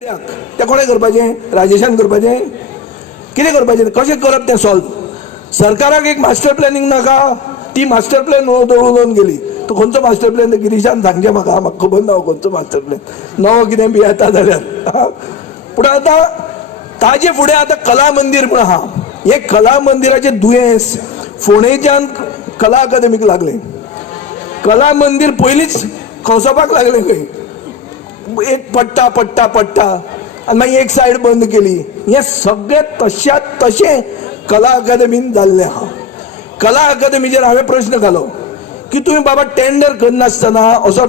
ते कोणे करपाचें? राजेशान करपाचें? कितें करपाचें? कशें करप तें सॉल्व? सरकाराक एक मास्टर प्लॅनिंग नाका, ती मास्टर प्लॅन उलोवन गेली. तो खंयचो मास्टर प्लॅन? गिरीशान सांगचें म्हाका खबर ना खंयचो मास्टर प्लॅन. नवो कितें बी येता जाल्यार. पूण आतां ताजे फुडें आतां कला मंदिर म्हूण आहा. हे कला मंदिराचें दुयेंस फोंडेच्यान कला अकादेमीक लागलें. कला मंदिर पयलींच खवसोपाक लागलें खंय. एक पडटा पडटा पडटा आनी मागीर एक सायड बंद केली. हे सगळें तश्यात तशें कला अकादेमीन जाल्लें आहा. कला अकादेमीचेर हांवें प्रश्न घालो की तुवें बाबा टेंडर करनासतना असो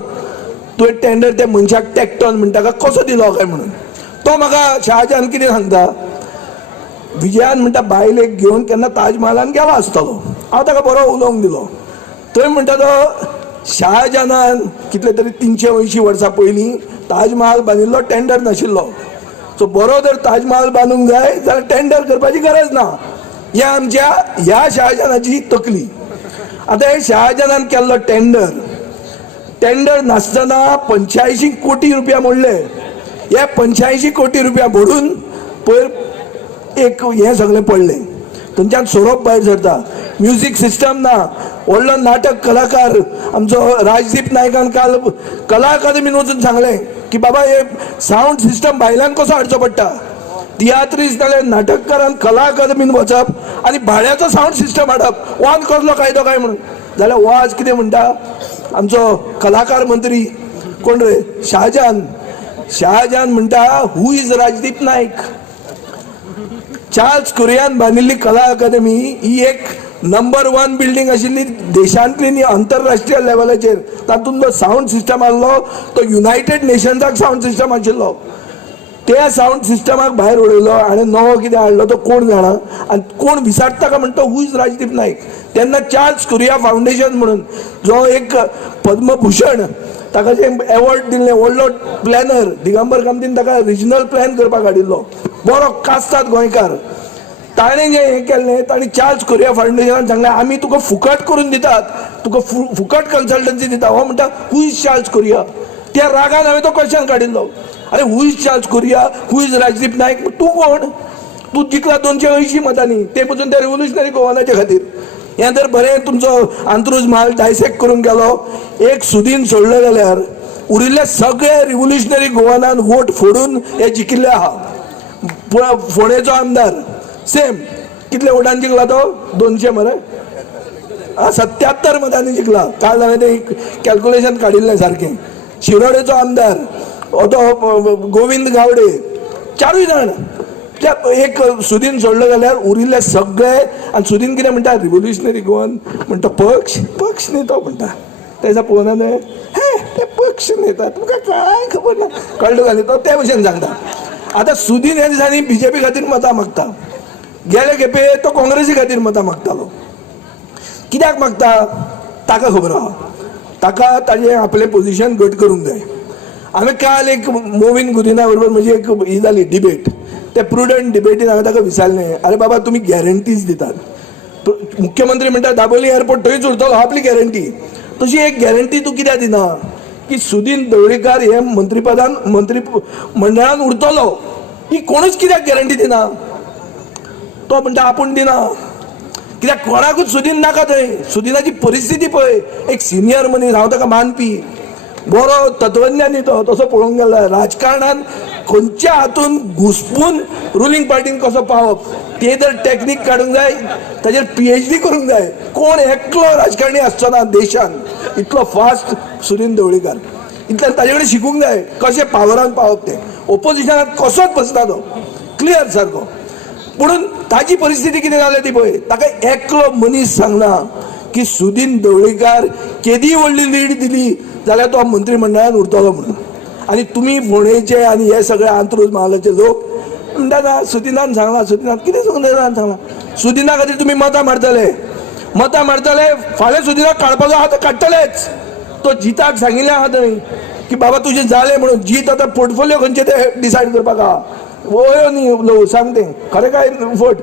तुवें टेंडर त्या मनशाक टॅक्टोन म्हणटा काय कसो दिलो काय म्हणून. तो म्हाका शहाजान कितें सांगता, विजयान म्हणटा बायलेक घेवन केन्ना ताजमहालान गेलो आसतलो. हांव ताका बरो उलोवंक दिलो. थंय म्हणटा तो शहाजानान कितले तरी 380 वर्सां पयलीं ताजमहाल बांदिल्लो, टेंडर नाशिल्लो. सो बरो जर ताजमहाल बांदूंक जाय जाल्यार टेंडर करपाची गरज ना. ही आमच्या ह्या शहाजानाची तकली. आतां हे शहाजानान केल्लो टेंडर नासतना 85 कोटी रुपया मोडले. हे 85 कोटी रुपया मोडून पयर एक हें सगळें पडलें. थंयच्यान सोरोप भायर सरता. म्युजीक सिस्टम ना. व्हडलो नाटक कलाकार आमचो राजदीप नायकान काल कला अकादेमीन वचून सांगलें की बाबा हे सावंड सिस्टम भायल्यान कसो हाडचो पडटा. तियात्रीस्ट नाल्यार नाटककारान कला अकादेमीन वचप आनी भाड्याचो सावंड सिस्टम हाडप हो आनी कसलो कायदो काय म्हणून. जाल्यार हो आज कितें म्हणटा आमचो कलाकार मंत्री कोण रे शहाजान म्हणटा who is Rajdeep Nayak. Charles Kurian बांदिल्ली कला अकादेमी ही एक नंबर 1 बिल्डिंग आशिल्ली देशांतली न्ही, आंतरराष्ट्रीय लेवलाचेर. तातूंत जो सावंड सिस्टम आहलो तो युनायटेड नेशन्साक सावंड सिस्टम आशिल्लो. त्या सावंड सिस्टमाक भायर उडयलो आनी नवो कितें हाडलो तो कोण जाणा. आनी कोण विचारता काय म्हणटा हू इज राजदीप नायक. तेन्ना चार्ल्स कुरिया फावंडेशन म्हणून जो एक पद्मभूषण ताका जे एवॉर्ड दिल्लें व्हडलो प्लॅनर दिगंबर कामतीन ताका रिजनल प्लॅन करपाक हाडिल्लो. बरो कास्ताद गोंयकार. ताणें जें हें केल्लें ताणें चार्ल्स कुरिया फावंडेशनान सांगलें आमी तुका फुकट करून दितात, तुका फुकट कन्सल्टन्सी दिता. हो म्हणटा हू इज चार्ल्स कुरिया. त्या रागान हांवें तो क्वेश्चन काडिल्लो. अरे हू इज चार्ल्स कुरिया, हू इज राजदीप नायक. तूं कोण? तूं जिखला 280 मतांनी, ते पसून त्या रिव्होल्युशनरी गोवानाच्या खातीर. हें जर बरें तुमचो अंत्रुज महाल डायसेक्ट करूंक गेलो, एक सुदीन सोडलो जाल्यार उरिल्ले सगळे रिव्होल्युशनरी गोवानान वोट फोडून हे जिखिल्ले आहा. फोंडेचो आमदार सेम कितले वोटान जिखला तो? 200 मरे 77 मतांनी जिखला. काल हांवें तें कॅल्क्युलेशन काडिल्लें सारकें. शिरोडेचो आमदार तो गोविंद गावडे, 4 जाण. एक सुदीन सोडलो जाल्यार उरिल्ले सगळे. आनी सुदीन कितें म्हणटा रिव्होल्युशनरी गोवन म्हणटा पक्ष नेतो म्हणटा. तेजा पळोवन हे ते पक्ष नेता तुमकां काय खबर ना कळ्ळो घाली तो ते भशेन सांगता. आतां सुदीन ह्या दिसांनी बीजेपी खातीर मतां मागता. गेले खेपे तो काँग्रेसी खातीर मतां मागतालो. कित्याक मागता ताका खबर आहा. ताका ताजें आपलें पोजिशन घट करूंक जाय. हांवें काल एक मोविन गुदिना बरोबर म्हजी एक ही जाली डिबेट. ते प्रुडंट डिबेटीन हांवें ताका विचारलें अरे बाबा तुमी गॅरंटीज दितात. मुख्यमंत्री म्हणटा दाबोली एअरपोर्ट थंयच उरतलो आपली गॅरंटी. तशी एक गॅरंटी तूं कित्याक दिना की सुदीन ढवळीकार हे मंत्री मंडळान उरतलो. ही कोणूच कित्याक गॅरंटी दिना? तो म्हणटा आपूण दिना. कित्याक कोणाकूच सुदीन नाका थंय. सुदिनाची परिस्थिती पळय. एक सिनियर मनीस, हांव ताका मानपी, बरो तत्वज्ञानी तो, तसो पळोवंक गेल्यार राजकारणान खंयच्या हातून घुसपून रुलींग पार्टीन कसो पावप ते जर टॅक्नीक काडूंक जाय ताजेर PhD करूंक जाय. कोण एकलो राजकारणी आसचो ना देशान इतलो फास्ट सुदीन ढवळीकार. इतल्यान ताजे कडेन शिकूंक जाय कशें पावरान पावप ते. ओपोजिशनाक कसोच बसता तो क्लियर सारको. म्हणून ताजी परिस्थिती कितें जाल्या ती पळय. ताका एकलो मनीस सांगना की सुदीन ढवळीकार केदी व्हडली लीड दिली जाल्यार तो मंत्रिमंडळान उरतलो म्हणून. आनी तुमी फोंडेचे आनी हे सगळे अंत्रुज महालाचे लोक म्हणटा सुदिनान सांगला. सुदिनान कितें सांगला? सुदिना खातीर तुमी मतां मारतले. फाल्यां सुदिनाक काडपाचो आहा तो काडटलेच. तो जिताक सांगिल्लें आहा थंय की बाबा तुजें जालें म्हणून. जीत आतां पोर्टफोलियो खंयचे ते डिसायड करपाक आहा. वयो न्ही सांग तें खरें काय फट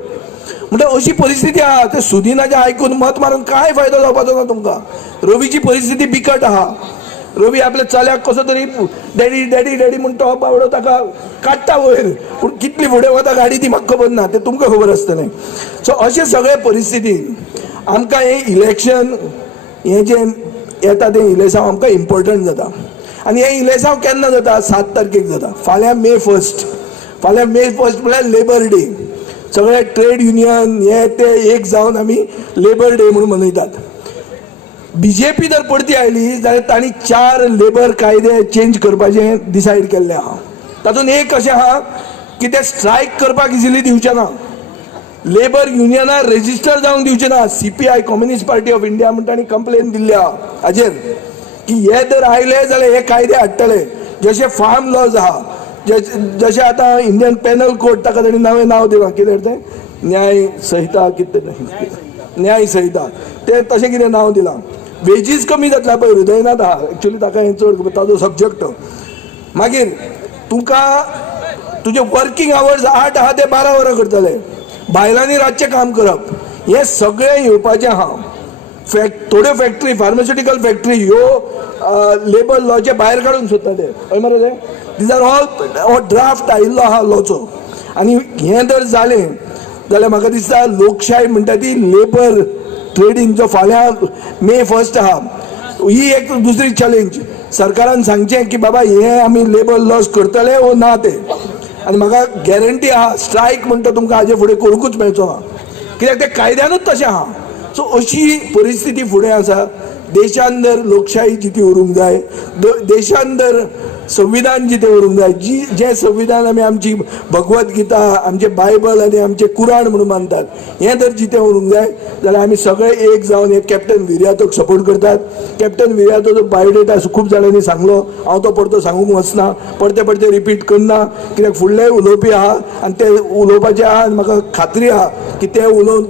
म्हणजे अशी परिस्थिती आहा. ते सुदिनाचें आयकून मत मारून काय फायदो जावपाचो ना तुमकां. रवीची परिस्थिती बिकट आहा. रवी आपल्या चल्याक कसो तरी डॅडी डॅडी डॅडी म्हणटा हो बावडो ताका काडटा वयर, पूण कितली फुडें वता गाडी ती म्हाका खबर ना, ते तुमकां खबर आसतलें. सो अशे सगळे परिस्थितीन आमकां हें इलेक्शन हें जें येता तें इलेक्शन आमकां इम्पॉर्टंट जाता. आनी हें इलेक्शन केन्ना जाता? 7 तारखेक जाता. फाल्यां मे 1. फाल्यां मे 1 म्हळ्यार लेबर डे. सगळे ट्रेड युनियन हे ते एक जावन आमी लेबर डे म्हणून मनयतात. बीजेपी जर परती आयली जाल्यार तांणी 4 लेबर कायदे चेंज करपाचें डिसायड केल्लें आहा. तातूंत एक अशें आहा की ते स्ट्रायक करपाक इजिली दिवचे ना, लेबर युनियनां रेजिस्टर जावंक दिवचे ना. CPI communist party of India म्हणटा आनी कंप्लेन दिल्ली आहा हाजेर की हे जर आयले जाल्यार हे कायदे हाडटले. जशे फार्म लॉज आहा, जशें आतां इंडियन पेनल कोड ताका ताणी नवें नांव दिलां, कितें तें न्याय संहिता, कितें न्याय संहिता, तें तशें कितें नांव दिलां. वेजीस कमी जातल्या पळय हृदयनाथ आहा, एक्चुली ताका हें चड ताजो सब्जेक्ट. मागीर तुका तुजे वर्किंग आवर्स 8 आहा ते 12 वरां करतले, बायलांनी रातचें काम करप, हें सगळें येवपाचें आहा. थोड्यो फॅक्टरी, फार्मास्युटिकल फॅक्टरी ह्यो लेबर लॉचे भायर काडूंक सोदता ते, हय मरे ते. दीज आर ऑल हो ड्राफ्ट आयिल्लो आहा लॉचो. आनी हें जर जालें जाल्यार म्हाका दिसता लोकशाय म्हणटा ती लेबर ट्रेडींग जो फाल्यां मे 1 आहा, ही एक दुसरी चॅलेंज. सरकारान सांगचें की बाबा हें आमी लेबर लॉस करतले वो ना ते. आनी म्हाका गॅरंटी आहा स्ट्रायक म्हणटा तुमकां हाजे फुडें करूंकूच मेळचो ना, कित्याक ते कायद्यानूच तशें आहा. सो अशी परिस्थिती फुडें आसा. देशान जर लोकशाही जिती उरूंक जाय, देशान जर संविधान जितें उरूंक जाय, जें संविधान आमी आमची भगवत गीता, आमचे बायबल आनी आमचे कुराण म्हणून मानतात, हें जर जितें उरूंक जाय जाल्यार आमी सगळे एक जावन हे कॅप्टन विर्यातोक सपोर्ट करतात. कॅप्टन विर्यातोचो बायोडेटा खूब जाणांनी सांगलो, हांव तो परतो सांगूंक वचना, परते रिपीट करना, कित्याक फुडले उलोवपी आहा आनी ते उलोवपाचे आहा. आनी म्हाका खात्री आहा की ते उलोवन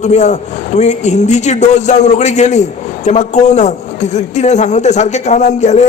तुमी हिंदीची डोस जावन रोखडी गेली, ते म्हाका कळना कितें सांगलें ते सारकें कानान गेले